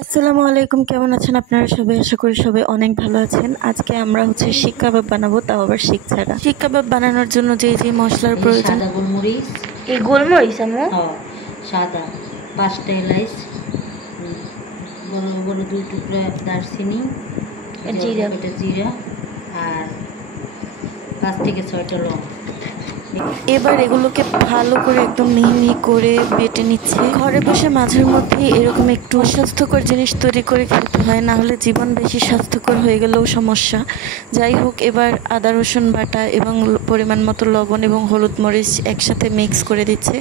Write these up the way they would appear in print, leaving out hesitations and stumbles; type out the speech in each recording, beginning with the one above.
আসসালামু আলাইকুম, কেমন আছেন আপনারা সবাই? আশা করি সবাই অনেক ভালো আছেন। আজকে আমরা শিক কাবাব বানাবো, তাও আবার শিক ছাড়া। শিক কাবাব বানানোর জন্য যে যে মশলার প্রয়োজন, সাদা গোলমরিচ, এই গোলমরিচ আমরা সাদা 5টা এলাচ, বড় বড় 2 টুকরা দারচিনি, জিরা, এটা জিরা, আর 5 থেকে 6টা লং। এবার এগুলোকে ভালো করে একদম মিহি মিহি করে বেটে নিচ্ছে। ঘরে বসে মাঝের মধ্যে এরকম একটু স্বাস্থ্যকর জিনিস তৈরি করে খেতে হয়, না হলে জীবন বেশি স্বাস্থ্যকর হয়ে গেলেও সমস্যা। যাই হোক, এবার আদা রসুন বাটা এবং পরিমাণ মতো লবণ এবং হলুদ মরিচ একসাথে মিক্স করে দিচ্ছে।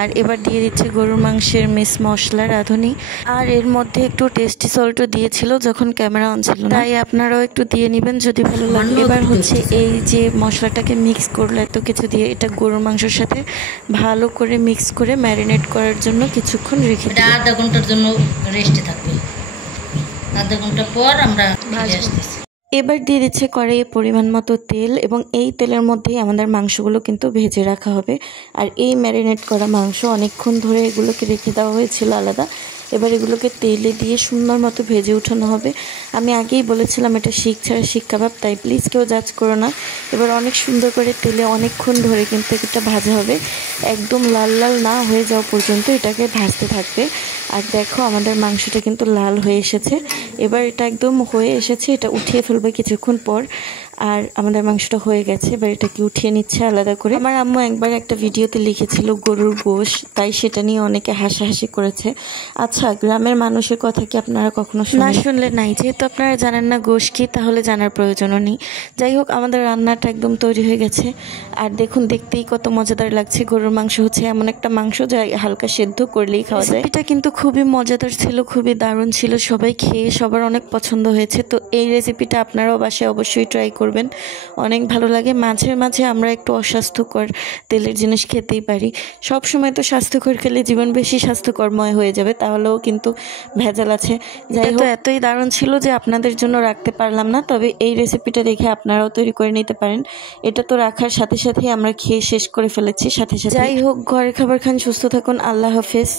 আর এবার দিয়ে দিচ্ছে গরুর মাংসের মিক্স মশলা রাঁধুনি। আর এর মধ্যে একটু টেস্টি সল্টও দিয়েছিল যখন ক্যামেরা অন ছিল, তাই আপনারাও একটু দিয়ে নেবেন যদি ভালো লাগে। এবার এই যে মশলাটাকে মিক্স করলো এত কিছু দিয়ে, এটা গরুর মাংসের সাথে ভালো করে মিক্স করে ম্যারিনেট করার জন্য কিছুক্ষণ রেখে দিই। আধা ঘন্টার জন্য রেস্টে থাকবে। আধা ঘন্টা পর আমরা আসতেছি। এবার দিয়ে দিচ্ছে কড়াইয়ে পরিমাণ মতো তেল, এবং এই তেলের মধ্যেই আমাদের মাংসগুলো কিন্তু ভেজে রাখা হবে। আর এই ম্যারিনেট করা মাংস অনেকক্ষণ ধরে এগুলোকে রেখে দেওয়া হয়েছিল আলাদা। এবার এগুলোকে তেলে দিয়ে সুন্দর মতো ভেজে উঠানো হবে। আমি আগেই বলেছিলাম এটা শিক ছাড়া শিক কাবাব, তাই প্লিজ কেউ জাজ করো না। এবার অনেক সুন্দর করে তেলে অনেকক্ষণ ধরে কিন্তু এটা ভাজা হবে, একদম লাল লাল না হয়ে যাওয়া পর্যন্ত এটাকে ভাজতে থাকবে। আর দেখো আমাদের মাংসটা কিন্তু লাল হয়ে এসেছে। এবার এটা একদম হয়ে এসেছে, এটা উঠিয়ে ফেলবে কিছুক্ষণ পর। আর আমাদের মাংসটা হয়ে গেছে, এবার এটাকে উঠিয়ে নিচ্ছে আলাদা করে। আমার আম্মু একবার একটা ভিডিওতে লিখেছিল গরুর গোশ, তাই সেটা নিয়ে অনেকে হাসাহাসি করেছে। আচ্ছা, গ্রামের মানুষের কথা কি আপনারা কখনো না শুনলে নাই? যেহেতু আপনারা জানেন না গোশ কি, তাহলে জানার প্রয়োজনও নেই। যাই হোক, আমাদের রান্নাটা একদম তৈরি হয়ে গেছে। আর দেখুন, দেখতেই কত মজাদার লাগছে। গরুর মাংস হচ্ছে এমন একটা মাংস যা হালকা সেদ্ধ করলেই খাওয়া যায়। এটা কিন্তু খুবই মজাদার ছিল, খুবই দারুণ ছিল। সবাই খেয়ে সবার অনেক পছন্দ হয়েছে। তো এই রেসিপিটা আপনারাও বাসায় অবশ্যই ট্রাই করবেন, অনেক ভালো লাগে। মাঝে মাঝে আমরা একটু অস্বাস্থ্যকর তেলের জিনিস খেতেই পারি। সব সময় তো স্বাস্থ্যকর খেলে জীবন বেশি স্বাস্থ্যকরময় হয়ে যাবে, তাহলেও কিন্তু ভেজাল আছে। যাই হোক, এতই দারুণ ছিল যে আপনাদের জন্য রাখতে পারলাম না, তবে এই রেসিপিটা দেখে আপনারাও তৈরি করে নিতে পারেন। এটা তো রাখার সাথে সাথেই আমরা খেয়ে শেষ করে ফেলেছি সাথে সাথে। যাই হোক, ঘরের খাবার খান, সুস্থ থাকুন, আল্লাহ হাফেজ।